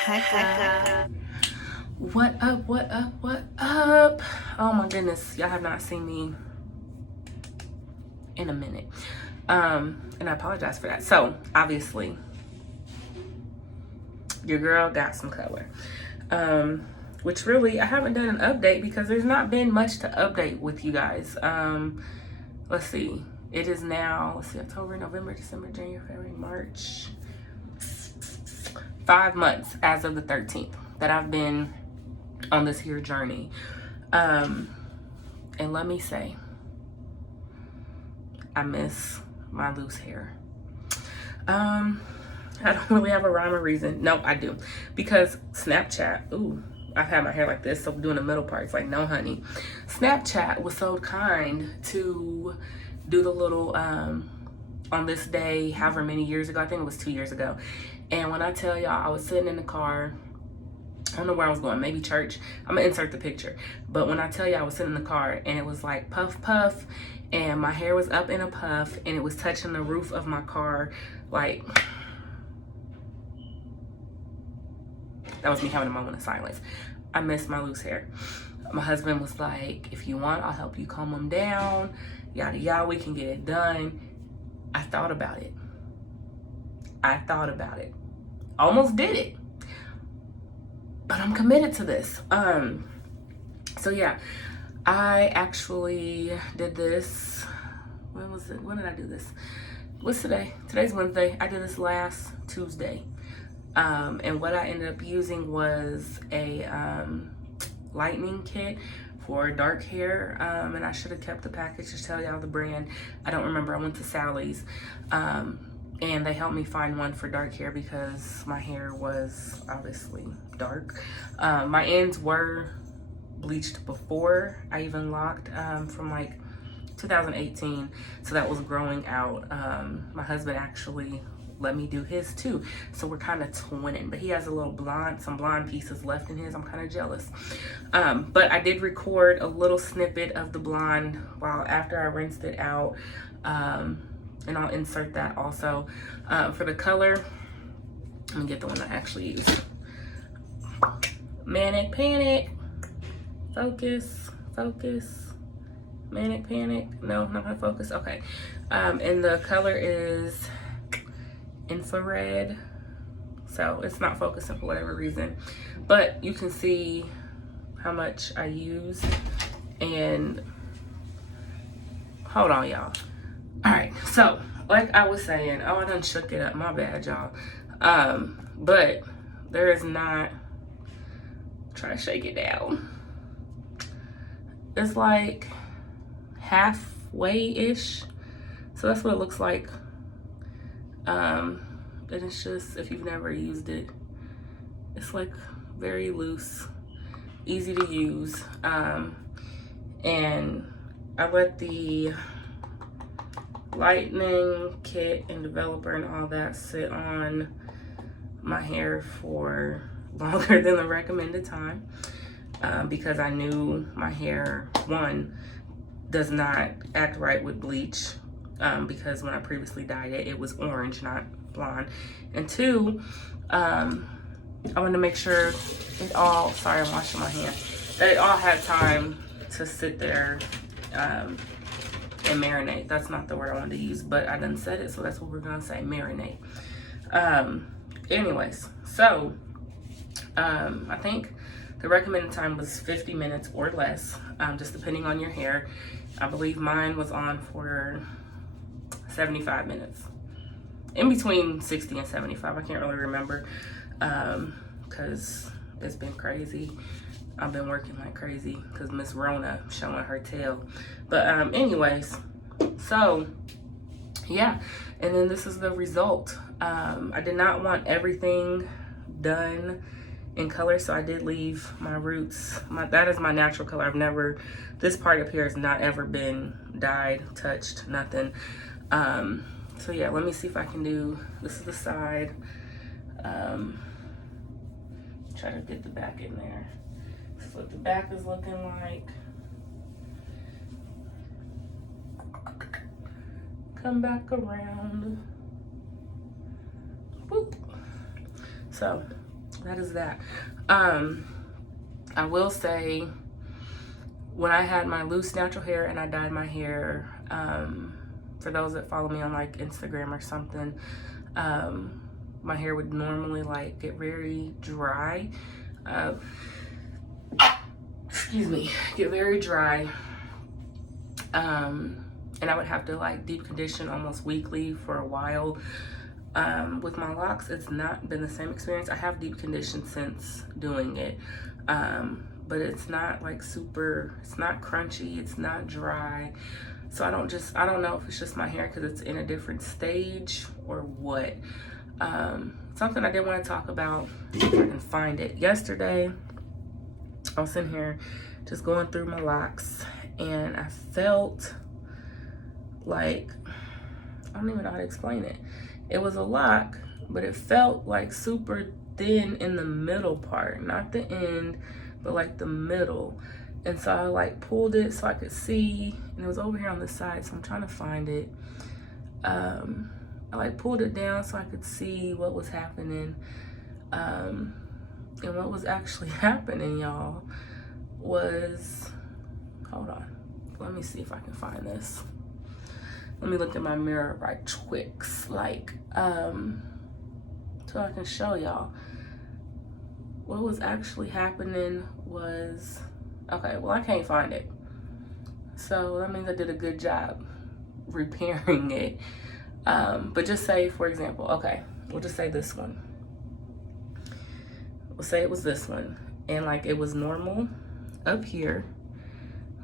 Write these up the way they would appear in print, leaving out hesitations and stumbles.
Hecka. What up, what up, what up? Oh my goodness, y'all have not seen me in a minute. And I apologize for that. So, obviously, your girl got some color. Which really, I haven't done an update because there's not been much to update with you guys. Let's see. It is now, October, November, December, January, February, March. 5 months as of the 13th that I've been on this here journey. And let me say, I miss my loose hair. I don't really have a rhyme or reason. No, I do. Because Snapchat, I've had my hair like this, so doing the middle parts, like, no honey. Snapchat was so kind to do the little, on this day, however many years ago, I think it was 2 years ago. And when I tell y'all, I was sitting in the car, I don't know where I was going, maybe church. I'm gonna insert the picture. But when I tell you I was sitting in the car and it was like puff puff and my hair was up in a puff and it was touching the roof of my car, like, that was me having a moment of silence. I miss my loose hair. My husband was like, if you want, I'll help you comb them down, yada yada, we can get it done. I thought about it. Almost did it. But I'm committed to this. So yeah, I actually did this. When was it? When did I do this? What's today? Today's Wednesday. I did this last Tuesday. And what I ended up using was a lightening kit for dark hair. And I should have kept the package to tell y'all the brand. I don't remember. I went to Sally's. And they helped me find one for dark hair because my hair was obviously dark. My ends were bleached before I even locked from like 2018. So that was growing out. My husband actually let me do his too. So we're kind of twinning, but he has a little some blonde pieces left in his. I'm kind of jealous. But I did record a little snippet of the blonde while after I rinsed it out. And I'll insert that also. For the color, let me get the one I actually use. Manic Panic. Focus. Manic Panic. No, not gonna focus. Okay. And the color is infrared. So it's not focusing for whatever reason. But you can see how much I use. And hold on, y'all. All right, so like I was saying, I done shook it up, my bad, y'all. But there is not, try to shake it down. It's like halfway-ish. So that's what it looks like. And it's just, if you've never used it, it's like very loose, easy to use. And I let the lightening kit and developer and all that sit on my hair for longer than the recommended time because I knew my hair, one, does not act right with bleach because when I previously dyed it, it was orange, not blonde. And two, I wanted to make sure it all, sorry, I'm washing my hands, that it all had time to sit there and marinate. That's not the word I wanted to use, but I done said it, so that's what we're gonna say, marinate. Anyways, so I think the recommended time was 50 minutes or less, just depending on your hair. I believe mine was on for 75 minutes. In between 60 and 75, I can't really remember, because it's been crazy. I've been working like crazy because Miss Rona showing her tail. But anyways, so yeah, and then this is the result. I did not want everything done in color, so I did leave my roots. That is my natural color. I've never, this part up here has not ever been dyed, touched, nothing. So yeah, let me see if I can do, this is the side. Try to get the back in there. This is what the back is looking like. Come back around. Boop. So that is that. I will say, when I had my loose natural hair and I dyed my hair, for those that follow me on like Instagram or something, my hair would normally like get very dry. Excuse me, get very dry. And I would have to like deep condition almost weekly for a while. With my locks, it's not been the same experience. I have deep conditioned since doing it. But it's not like super, it's not crunchy, it's not dry. So I don't know if it's just my hair because it's in a different stage or what. Something I did want to talk about, if I can find it. Yesterday, I was sitting here just going through my locks and I felt like, I don't even know how to explain it. It was a lock, but it felt like super thin in the middle part, not the end, but like the middle. And so I like pulled it so I could see, and it was over here on the side, so I'm trying to find it. I like pulled it down so I could see what was happening. And what was actually happening, y'all, was, hold on, let me see if I can find this. Let me look in my mirror right quick, like, so I can show y'all. What was actually happening was, okay, well, I can't find it. So that means I did a good job repairing it. But just say, for example, okay, we'll just say this one. We'll say it was this one. And like it was normal up here.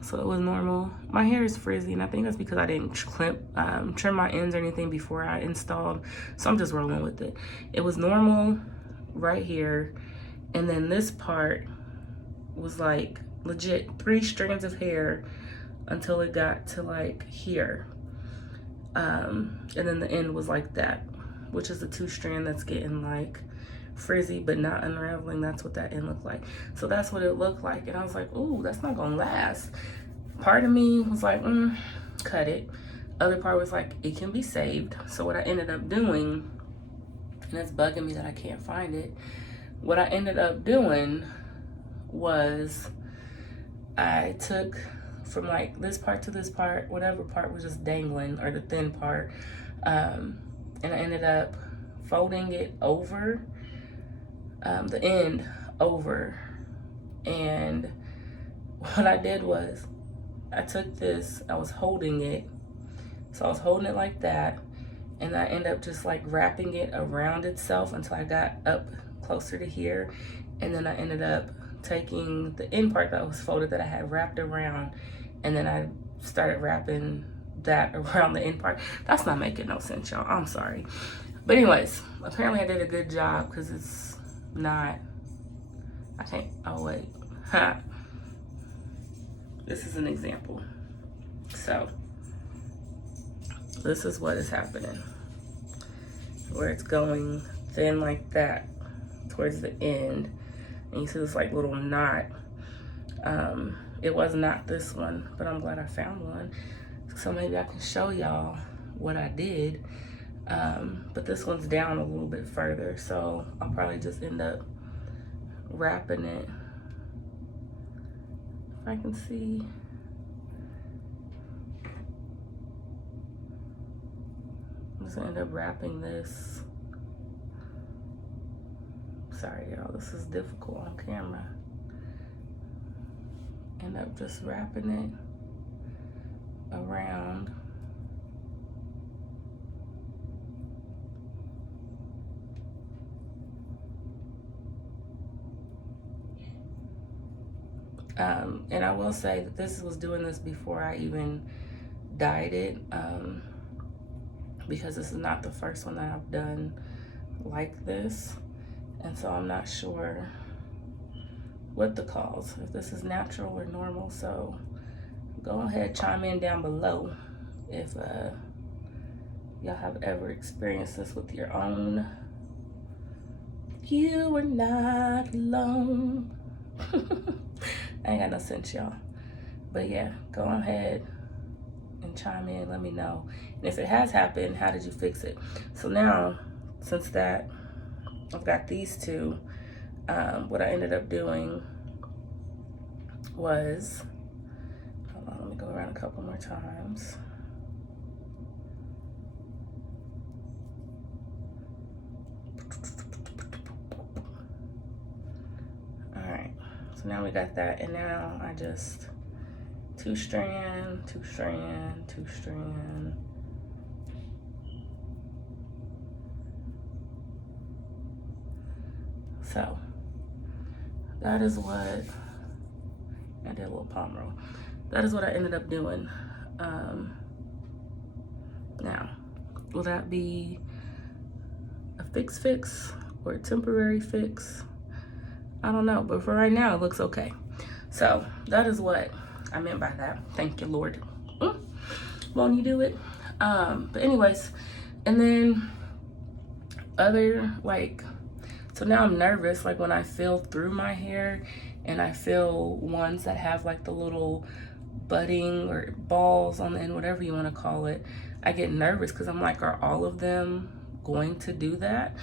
So it was normal. My hair is frizzy, and I think that's because I didn't trim my ends or anything before I installed. So I'm just rolling with it. It was normal right here. And then this part was like legit 3 strands of hair until it got to like here. And then the end was like that, which is the 2 strand that's getting like frizzy but not unraveling. That's what that end looked like. So that's what it looked like. And I was like, ooh, that's not gonna last. Part of me was like, cut it. Other part was like, it can be saved. So what I ended up doing, and it's bugging me that I can't find it. What I ended up doing was I took from like this part to this part, whatever part was just dangling, or the thin part, and I ended up folding it over, the end over. And what I did was I took this, I was holding it, so I was holding it like that, and I ended up just like wrapping it around itself until I got up closer to here. And then I ended up taking the end part that was folded that I had wrapped around, and then I started wrapping that around the end part. That's not making no sense, y'all. I'm sorry. But anyways, apparently I did a good job because it's not, I can't, oh wait. This is an example. So this is what is happening, where it's going thin like that towards the end, and you see this like little knot. It was not this one, but I'm glad I found one, so maybe I can show y'all what I did. But this one's down a little bit further, so I'll probably just end up wrapping it. If I can see. I'm just gonna end up wrapping this. Sorry, y'all, this is difficult on camera. End up just wrapping it around. And I will say that this was doing this before I even dyed it, because this is not the first one that I've done like this. And so I'm not sure what the cause, if this is natural or normal. So go ahead, chime in down below if y'all have ever experienced this with your own. You are not alone. I ain't got no sense, y'all. But yeah, go ahead and chime in, let me know. And if it has happened, how did you fix it? So now, since that, I've got these two, what I ended up doing was, hold on, let me go around a couple more times. All right, so now we got that, and now I just two strand, two strand, two strand. So that is what I did, a little palm roll. That is what I ended up doing. Now, will that be a fix or a temporary fix? I don't know, but for right now, it looks okay. So that is what I meant by that. Thank you, Lord. Won't you do it? But anyways, and then other, like, so now I'm nervous, like when I feel through my hair and I feel ones that have like the little budding or balls on the end, whatever you want to call it, I get nervous because I'm like, are all of them going to do that?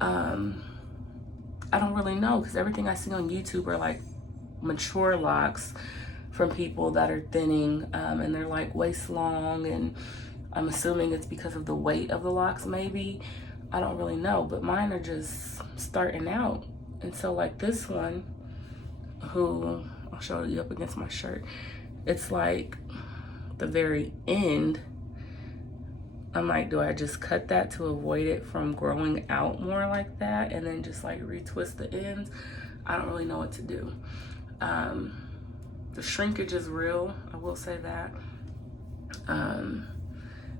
I don't really know, because everything I see on YouTube are like mature locks from people that are thinning, and they're like waist long, and I'm assuming it's because of the weight of the locks maybe. I don't really know, but mine are just starting out. And so like this one, who I'll show you up against my shirt, it's like the very end. I'm like, do I just cut that to avoid it from growing out more like that and then just like retwist the ends? I don't really know what to do. The shrinkage is real, I will say that,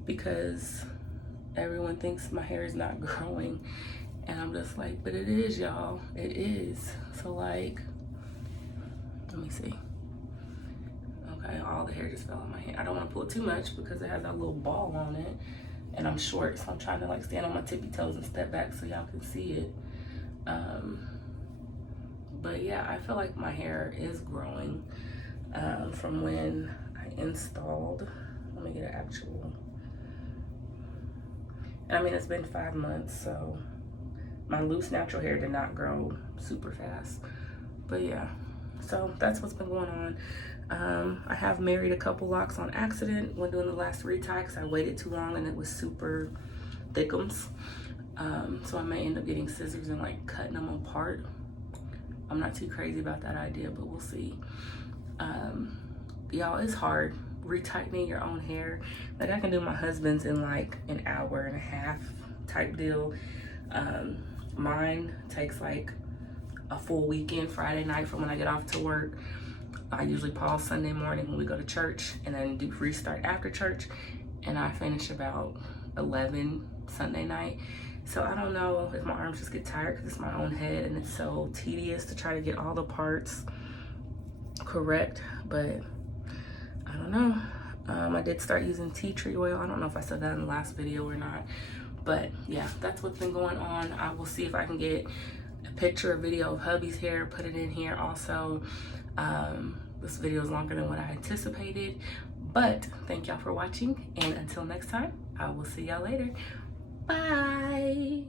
because everyone thinks my hair is not growing, and I'm just like, but it is, y'all, it is. So like, let me see. Okay, all the hair just fell on my hand. I don't want to pull it too much because it has that little ball on it, and I'm short, so I'm trying to like stand on my tippy toes and step back so y'all can see it. But yeah, I feel like my hair is growing from when I installed. Let me get an actual. I mean, it's been 5 months, so my loose natural hair did not grow super fast. But yeah, so that's what's been going on. I have married a couple locks on accident when doing the last retie because I waited too long and it was super thickums. So I may end up getting scissors and like cutting them apart. I'm not too crazy about that idea, but we'll see. Y'all, it's hard retightening your own hair. Like I can do my husband's in like an hour and a half type deal. Mine takes like a full weekend, Friday night from when I get off to work. I usually pause Sunday morning when we go to church and then do restart after church, and I finish about 11 Sunday night. So I don't know if my arms just get tired because it's my own head and it's so tedious to try to get all the parts correct, but I don't know. I did start using tea tree oil. I don't know if I said that in the last video or not, but yeah, that's what's been going on. I will see if I can get a picture or video of hubby's hair, put it in here also. This video is longer than what I anticipated, but thank y'all for watching, and until next time, I will see y'all later. Bye.